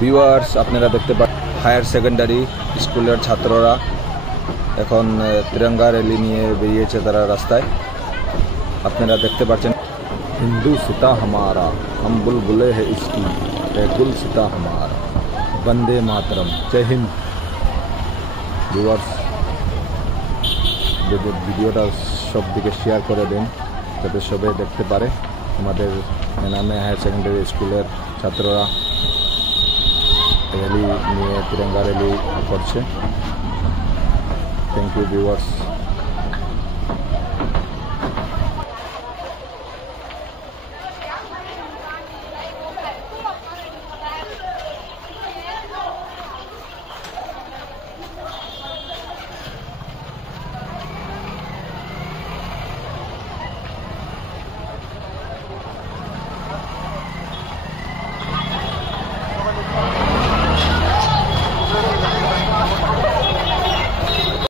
ভিউয়ার্স আপনারা দেখতে পাচ্ছেন হায়ার সেকেন্ডারি স্কুলের ছাত্ররা এখন তিরঙ্গা র্যালি নিয়ে বেরিয়েছে তারা রাস্তায়। আপনারা দেখতে পাচ্ছেন हिंदुस्तान हमारा हम बुलबुले है इसकी गुलसिता हमारा वंदे मातरम जय हिंद। ভিউয়ার্স ভিডিওটা সব দিকে শেয়ার করে দেন যাতে সবাই দেখতে পারে। আমাদের এনামে হায়ার সেকেন্ডারি স্কুলের ছাত্ররা র্যালি নিয়ে তিরঙ্গা র্যালি করছে। Thank you viewers.